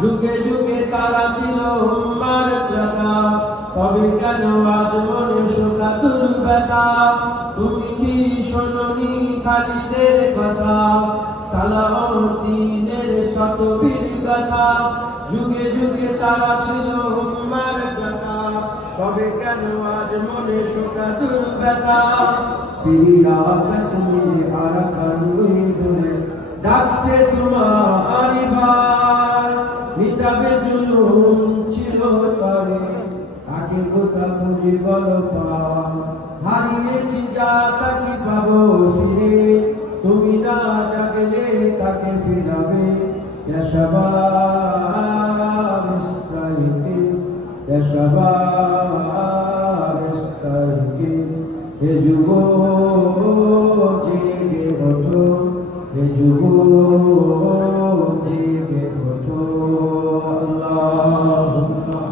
যুগে যুগে তারা ছিল উম্মার ত্রাতা, তবে কেন আজ মনে শোকাতুর ব্যথা? তুমি কি শোনোনি খালিদের কথা, সালাউদ্দিনের শত বীর গাথা? যুগে যুগে তারা ছিল উম্মার ত্রাতা, তবে কেন আজ মনে শোকাতুর ব্যথা? সিরিয়া কাশ্মীর আরাকান দূরে ডাকছে তোমার ভাই, মিটাবে জুলুম চিরতরে, আগে কোথা খুঁজে বলো পাও? হারিয়েছি যা তাকে পাবো ফিরে, তুমি না জাগলে তাকে ফিরাবে। ইয়া শাবাব ইস্তাইকিজ, ইয়া শাবাব ইস্তাইকিজ, হে যুবক জেগে ওঠো, হে যুবক জেগে ওঠো। আল্লাহুম্মা